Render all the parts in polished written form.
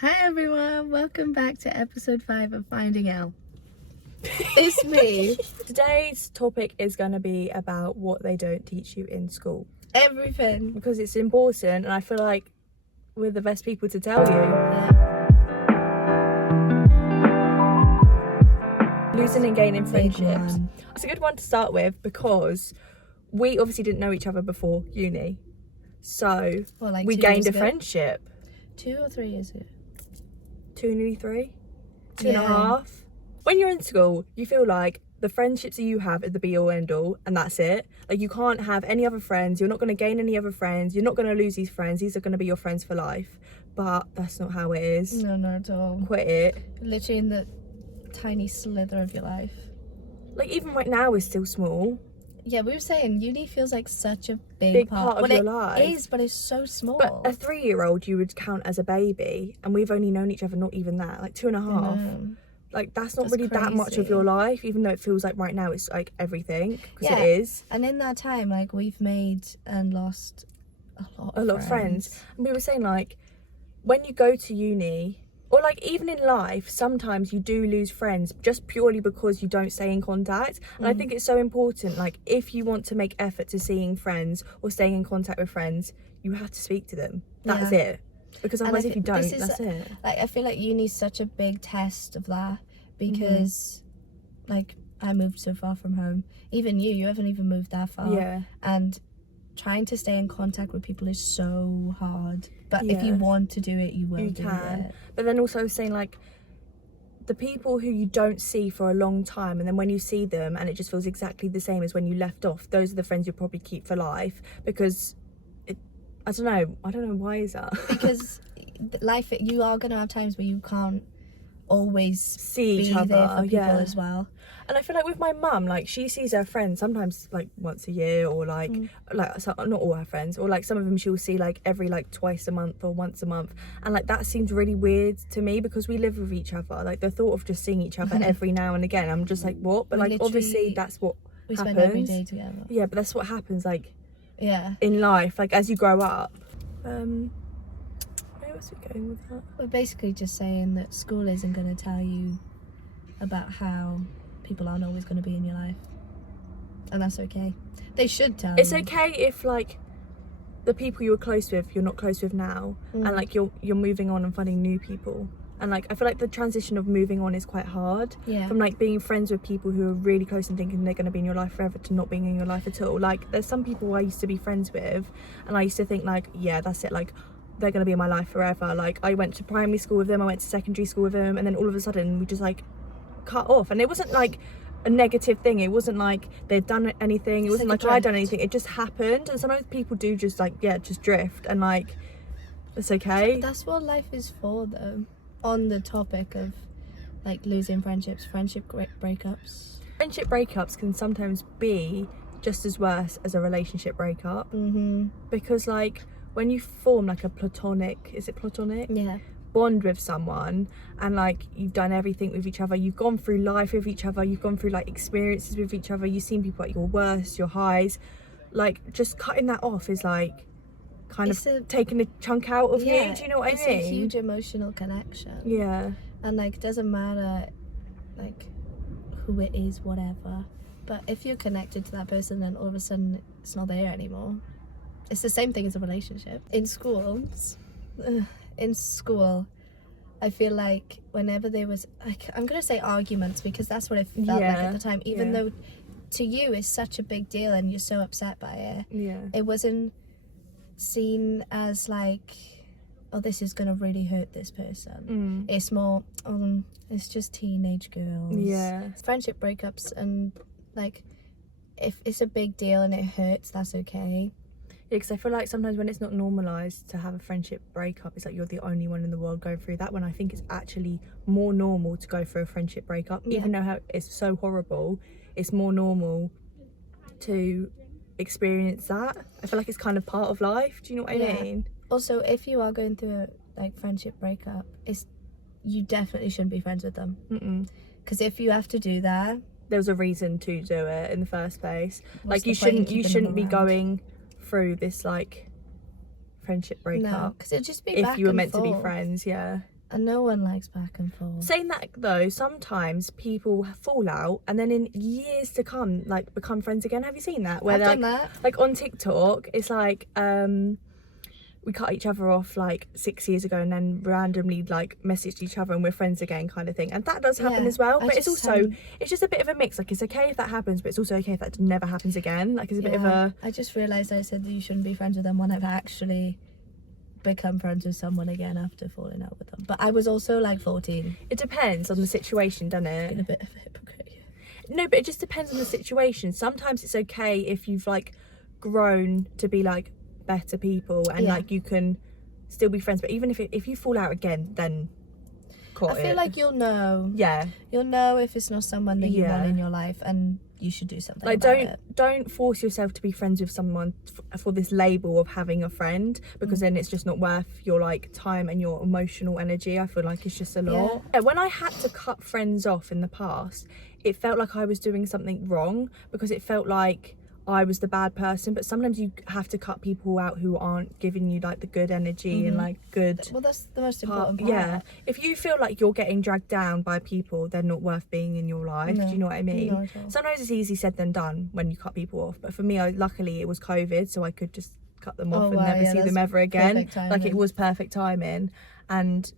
Hi everyone, welcome back to episode 5 of Finding Out. It's me. Today's topic is going to be about what they don't teach you in school. Everything. Because it's important and I feel like we're the best people to tell you. Yeah. Losing and gaining Big friendships. one. It's a good one to start with because we obviously didn't know each other before uni. So Well, like we 2 gained years a ago. friendship. 2 or 3 years ago. 2, nearly 3. 2 and a Yeah. half. When you're in school, you feel like the friendships that you have are the be all end all and that's it. Like you can't have any other friends, you're not going to gain any other friends, you're not going to lose these friends, these are going to be your friends for life. But that's not how it is. No, not at all. Quit it. Literally in the tiny slither of your life. Like even right now is still small. Yeah, we were saying uni feels like such a big, Big part of your life. It is, but it's so small. But a 3-year-old you would count as a baby and we've only known each other not even that, like 2 and a half. Like that's not That's really that much of crazy. your life, even though it feels like right now it's like everything, because Yeah. it is. And in that time, like we've made and lost a lot of friends. And we were saying like when you go to uni or like even in life, sometimes you do lose friends just purely because you don't stay in contact. And I think it's so important, like if you want to make effort to seeing friends or staying in contact with friends, you have to speak to them. That's Yeah. it. Because And I otherwise if you think don't, this is- that's it. Like I feel like uni's such a big test of that because like I moved so far from home. Even you haven't even moved that far. Yeah. And trying to stay in contact with people is so hard. But if you Yeah. want to do it, you will You do can. it. But then also saying like the people who you don't see for a long time and then when you see them and it just feels exactly the same as when you left off, those are the friends you'll probably keep for life. Because I don't know why is that. Because life, you are going to have times where you can't always See be each other, there for people yeah. as well. And I feel like with my mum, like she sees her friends sometimes like once a year or like so, not all her friends, or like some of them she'll see like every like twice a month or once a month, and like that seems really weird to me because we live with each other. Like the thought of just seeing each other every now and again, I'm just like what? But We like obviously literally- that's what We happens. spend every day together. Yeah, but that's what happens like Yeah. in life, like as you grow up. Where was we going with that? We're basically just saying that school isn't going to tell you about how people aren't always going to be in your life. And that's okay. They should tell It's you. okay if like the people you were close with you're not close with now, and like you're moving on and finding new people, and like I feel like the transition of moving on is quite hard. Yeah. From like being friends with people who are really close and thinking they're going to be in your life forever to not being in your life at all. Like there's some people I used to be friends with and I used to think like yeah that's it, like they're going to be in my life forever. Like I went to primary school with them, I went to secondary school with them, and then all of a sudden we just like cut off. And it wasn't like a negative thing, it wasn't like they'd done anything, it wasn't like like a I'd done drift. anything, it just happened. And sometimes people do just like just drift, and like it's okay. That's what life is for, though. On the topic of like losing friendships, breakups. Friendship breakups can sometimes be just as worse as a relationship breakup, because like when you form like a platonic Yeah. bond with someone, and like you've done everything with each other, you've gone through life with each other, you've gone through like experiences with each other, you've seen people at your worst, your highs, like just cutting that off is like kind It's of taking a chunk out of you. Do you know what I mean? It's a huge emotional connection. Yeah. And like it doesn't matter like who it is, whatever. But if you're connected to that person and all of a sudden it's not there anymore, it's the same thing as a relationship. In school, I feel like whenever there was like, I'm gonna say arguments because that's what it felt like at the time, even though to you it's such a big deal and you're so upset by it. Yeah. It wasn't seen as like, oh, this is gonna really hurt this person. It's more, it's just teenage girls. Yeah. Friendship breakups, and like if it's a big deal and it hurts, that's okay. Yeah, because I feel like sometimes when it's not normalised to have a friendship breakup, it's like you're the only one in the world going through that, when I think it's actually more normal to go through a friendship breakup. Even though how it's so horrible, it's more normal to experience that. I feel like it's kind of part of life. Do you know what I mean? Also, if you are going through a like friendship breakup, you definitely shouldn't be friends with them. Because if you have to do that, there was a reason to do it in the first place. What's Like the point in you keeping shouldn't them be around? going through this like friendship breakup no, because it'd just be if back you were and meant to be forth. friends. Yeah. And no one likes back and forth. Saying that though, sometimes people fall out and then in years to come, like, become friends again. Have you seen that? Where I've they're done that. like on TikTok, it's like we cut each other off like 6 years ago and then randomly like messaged each other and we're friends again, kind of thing. And that does happen as well. But it's also it's just a bit of a mix. Like, it's okay if that happens, but it's also okay if that never happens again. Like, it's a bit of a... I just realised I said that you shouldn't be friends with them when I've actually become friends with someone again after falling out with them. But I was also like 14. It depends on the situation, doesn't it? Being a bit of a hypocrite. No, but it just depends on the situation. Sometimes it's okay if you've like grown to be like better people and like you can still be friends. But even if you fall out again, then I feel like you'll know. Yeah. You'll know if it's not someone that you want in your life, and you should do something like about it. Don't force yourself to be friends with someone for this label of having a friend, because then it's just not worth your like time and your emotional energy. I feel like it's just a lot. Yeah, when I had to cut friends off in the past, it felt like I was doing something wrong, because it felt like I was the bad person. But sometimes you have to cut people out who aren't giving you like the good energy and like good... Well, that's the most important part. Yeah, if you feel like you're getting dragged down by people, they're not worth being in your life. Do you know what I mean? Not at all. Sometimes it's easy said than done when you cut people off, but for me, luckily it was COVID, so I could just cut them off and never see them ever again. Like, it was perfect timing, and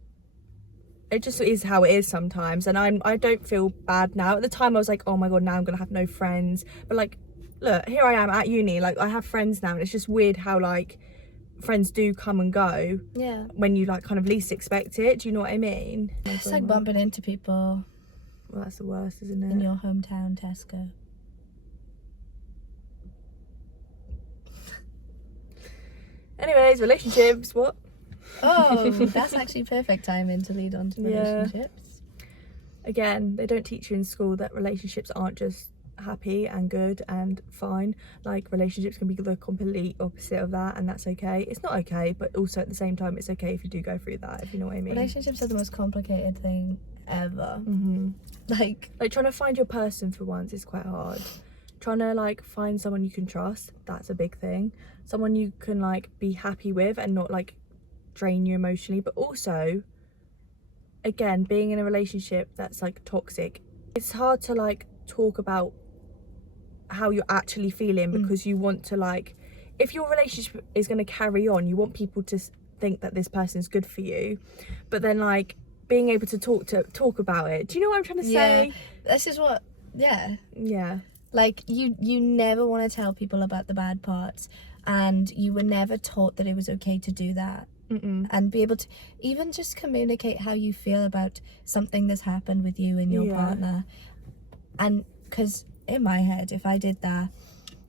it just is how it is sometimes. And I don't feel bad now. At the time I was like, oh my god, now I'm gonna have no friends. But like, look, here I am at uni, like I have friends now, and it's just weird how like friends do come and go when you like kind of least expect it. Do you know what I mean? It's like bumping into people. Well, that's the worst, isn't it? In your hometown Tesco. Anyways, relationships, what? Oh, that's actually perfect timing to lead on to relationships. Again, they don't teach you in school that relationships aren't just happy and good and fine. Like, relationships can be the complete opposite of that, and that's okay. It's not okay, but also at the same time it's okay if you do go through that, if you know what I mean. Relationships are the most complicated thing ever. Like trying to find your person for once is quite hard. Trying to like find someone you can trust, that's a big thing. Someone you can like be happy with and not like drain you emotionally. But also, again, being in a relationship that's like toxic, it's hard to like talk about how you're actually feeling, because you want to like, if your relationship is going to carry on, you want people to think that this person's good for you. But then like being able to talk about it, do you know what I'm trying to say? This is what like you never want to tell people about the bad parts, and you were never taught that it was okay to do that. And be able to even just communicate how you feel about something that's happened with you and your partner. And because in my head, if I did that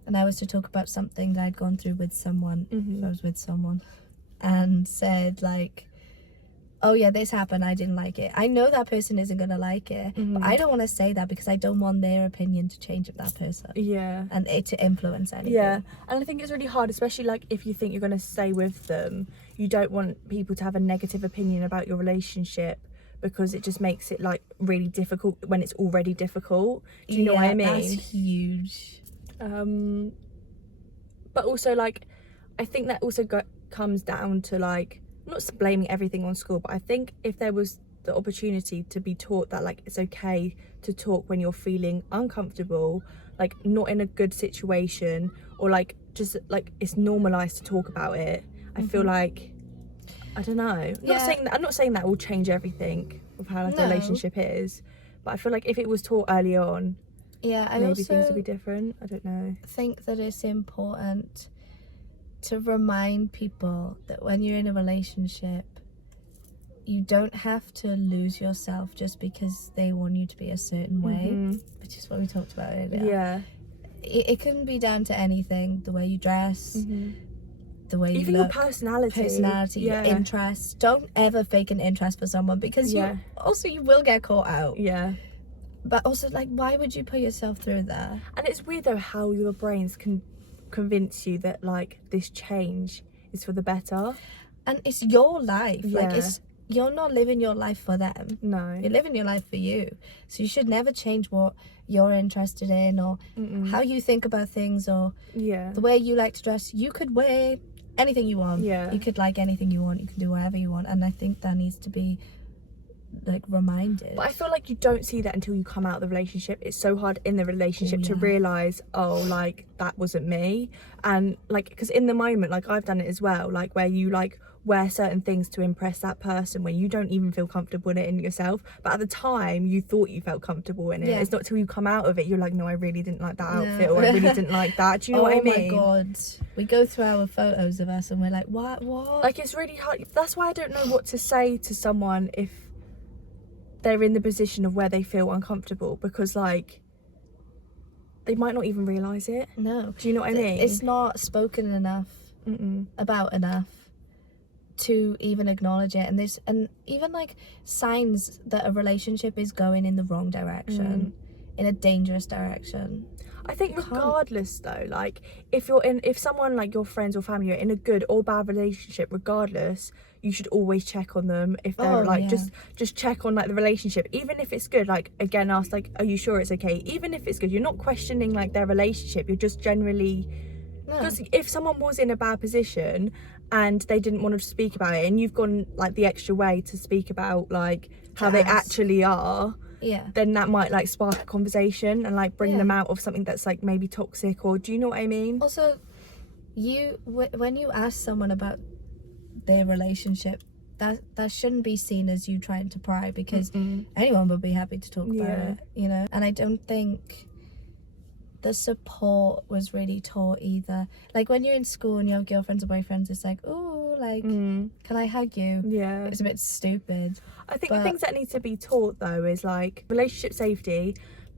and I was to talk about something that I'd gone through with someone, if I was with someone, and said like, oh yeah, this happened, I didn't like it, I know that person isn't gonna like it, but I don't want to say that because I don't want their opinion to change of that person and it to influence anything. And I think it's really hard, especially like if you think you're going to stay with them, you don't want people to have a negative opinion about your relationship, because it just makes it like really difficult when it's already difficult. Do you know what I mean? That's huge. But also like, I think that also comes down to like, not blaming everything on school, but I think if there was the opportunity to be taught that like it's okay to talk when you're feeling uncomfortable, like not in a good situation, or like just like it's normalized to talk about it, I feel like, I don't know, I'm not saying that will change everything of how like a relationship is, but I feel like if it was taught early on, maybe things would be different. I don't know. I think that it's important to remind people that when you're in a relationship, you don't have to lose yourself just because they want you to be a certain way, which is what we talked about earlier. It can be down to anything, the way you dress, the way even you look, your personality, your interests. Don't ever fake an interest for someone, because you will get caught out. But also, like, why would you put yourself through that? And it's weird though how your brains can convince you that like this change is for the better, and it's your life. Like, you're not living your life for them. No, you're living your life for you. So you should never change what you're interested in, or how you think about things, or the way you like to dress. You could wear anything you want. You could like anything you want. You can do whatever you want. And I think that needs to be like reminded. But I feel like you don't see that until you come out of the relationship. It's so hard in the relationship to realise, oh, like, that wasn't me. And, like, because in the moment, like, I've done it as well, like, where you, like, wear certain things to impress that person when you don't even feel comfortable in it in yourself. But at the time, you thought you felt comfortable in it. It's not till you come out of it, you're like, no, I really didn't like that outfit, or I really didn't like that. Do you know what I mean? Oh, my God. We go through our photos of us and we're like, what? Like, it's really hard. That's why I don't know what to say to someone if they're in the position of where they feel uncomfortable, because like they might not even realise it. No. Do you know what I mean? It's not spoken enough about enough to even acknowledge it, and even like signs that a relationship is going in the wrong direction, in a dangerous direction. I think regardless though, like if someone like your friends or family are in a good or bad relationship, regardless, you should always check on them. If they're just check on like the relationship, even if it's good. Like, again, ask like, are you sure it's okay? Even if it's good, you're not questioning like their relationship, you're just generally, because if someone was in a bad position and they didn't want to speak about it, and you've gone like the extra way to speak about like how they actually are, then that might like spark a conversation and like bring them out of something that's like maybe toxic, or do you know what I mean? Also, when you ask someone about their relationship, that shouldn't be seen as you trying to pry, because anyone would be happy to talk about it, you know. And I don't think the support was really taught either. Like when you're in school and you have girlfriends or boyfriends, it's like, oh, like, can I hug you? Yeah, it's a bit stupid. I think the things that need to be taught though is like relationship safety,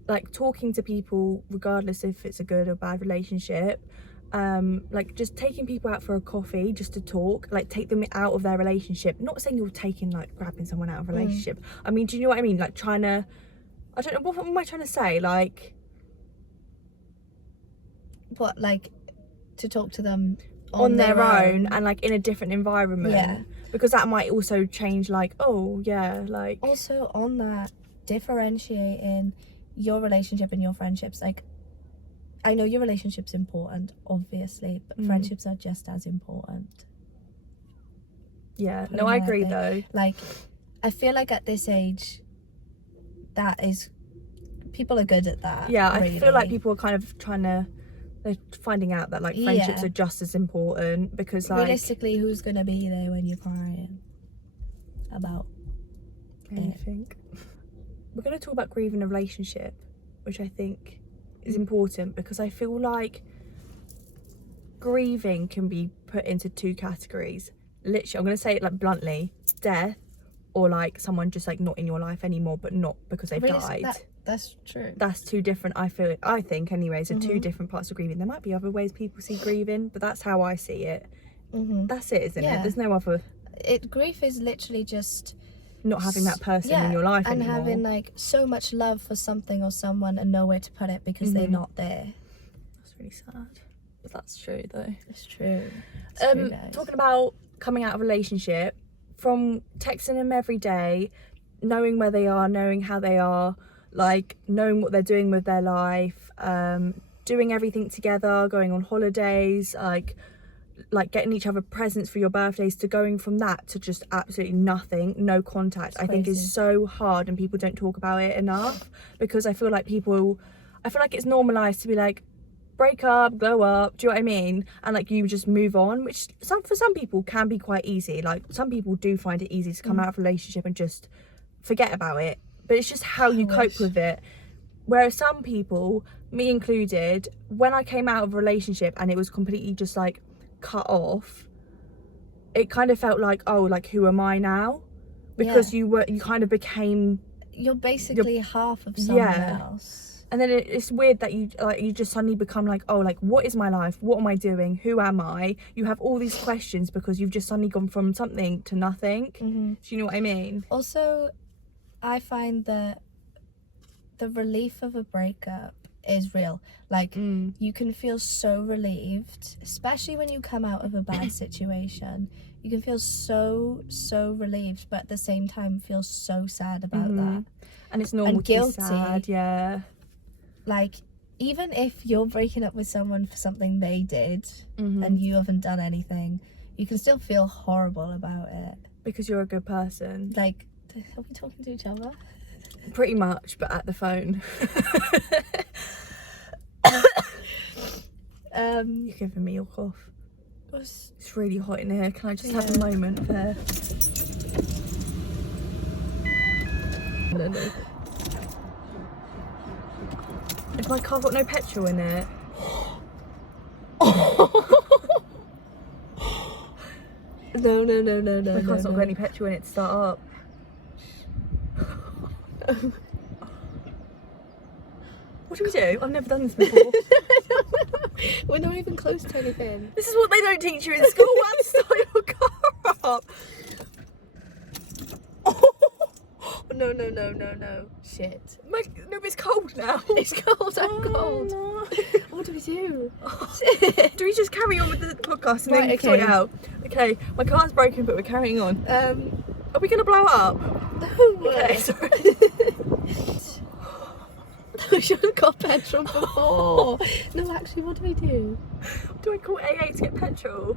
like talking to people regardless if it's a good or bad relationship, like just taking people out for a coffee just to talk, like take them out of their relationship. Not saying you're taking like grabbing someone out of a relationship. I mean, do you know what I mean? Like trying to, I don't know, what am I trying to say? Like, what, like to talk to them on their own and like in a different environment, because that might also change, like, oh yeah, like also on that, differentiating your relationship and your friendships. Like, I know your relationship's important, obviously, but friendships are just as important. Yeah, no, I agree though. Like, I feel like at this age, that is, people are good at that. Yeah, really. I feel like people are kind of they're finding out that like friendships are just as important, because like realistically, who's gonna be there when you're crying about anything? We're going to talk about grieving a relationship, which I think is important, because I feel like grieving can be put into two categories. Literally, I'm going to say it like bluntly: death, or like someone just like not in your life anymore, but not because they've died. That's true. That's two different, I think anyway, so two different parts of grieving. There might be other ways people see grieving, but that's how I see it. That's it, isn't it? There's no other. Grief is literally just not having that person in your life and anymore. having like so much love for something or someone and nowhere to put it because they're not there. That's really sad, but that's true though. It's true. Talking about coming out of a relationship, from texting them every day, knowing where they are, knowing how they are, like knowing what they're doing with their life, doing everything together, going on holidays, like getting each other presents for your birthdays, to going from that to just absolutely nothing, no contact. I think is so hard, and people don't talk about it enough, because I feel like it's normalized to be like, break up, glow up, do you know what I mean? And like you just move on, which for some people can be quite easy. Like some people do find it easy to come out of a relationship and just forget about it, but it's just how you cope with it. Whereas some people, me included, when I came out of a relationship and it was completely just like cut off, it kind of felt like, oh, like who am I now? Because you kind of became, you're basically half of someone else. And then it's weird that you just suddenly become like, oh, like what is my life? What am I doing? Who am I? You have all these questions because you've just suddenly gone from something to nothing. Do you know what I mean? Also, I find that the relief of a breakup is real. Like, you can feel so relieved, especially when you come out of a bad situation. You can feel so relieved, but at the same time feel so sad about that. And it's normal and guilty, to be sad, yeah. Like, even if you're breaking up with someone for something they did and you haven't done anything, you can still feel horrible about it. Because you're a good person. Like, Are we talking to each other? Pretty much, but at the phone. You're giving me your cough. It's really hot in here. Can I just have a moment of air? No. Has my car got no petrol in it? No. My car's not got any petrol in it to start up. What do we do? I've never done this before. We're not even close to anything. This is what they don't teach you in school. How to start your car up. No. Shit. No, it's cold now. It's cold. I'm cold. No. What do we do? Do we just carry on with the podcast and Right, then sort it okay. out? Okay, my car's broken, but we're carrying on. Are we going to blow up? Okay, sorry. We should have got petrol before. No, actually, what do we do? Do I call AA to get petrol?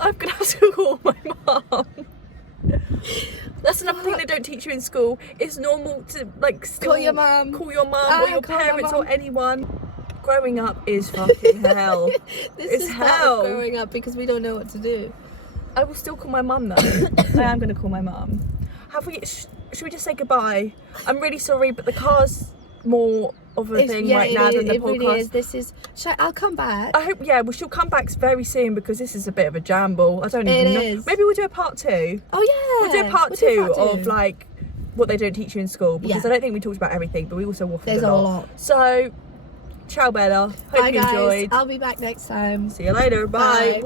I'm going to have to call my mum. That's another thing they don't teach you in school. It's normal to like still Call your mum. or your Call my parents or mum. anyone. Growing up is fucking hell. This It's is hell. part of growing up because we don't know what to do. I will still call my mum though. I am going to call my mum. Should we just say goodbye? I'm really sorry, but the car's more of a thing right now than the podcast. Really is. This is. I'll come back. I hope, well, she'll come back very soon because this is a bit of a jamble. I don't even know. is. Maybe we'll do a part 2. Oh yeah. We'll do part two of like what they don't teach you in school because Yeah. I don't think we talked about everything, but we also waffled There's a a lot. lot. So, ciao Bella. Hope Bye you guys. enjoyed. I'll be back next time. See you later. Bye. Bye.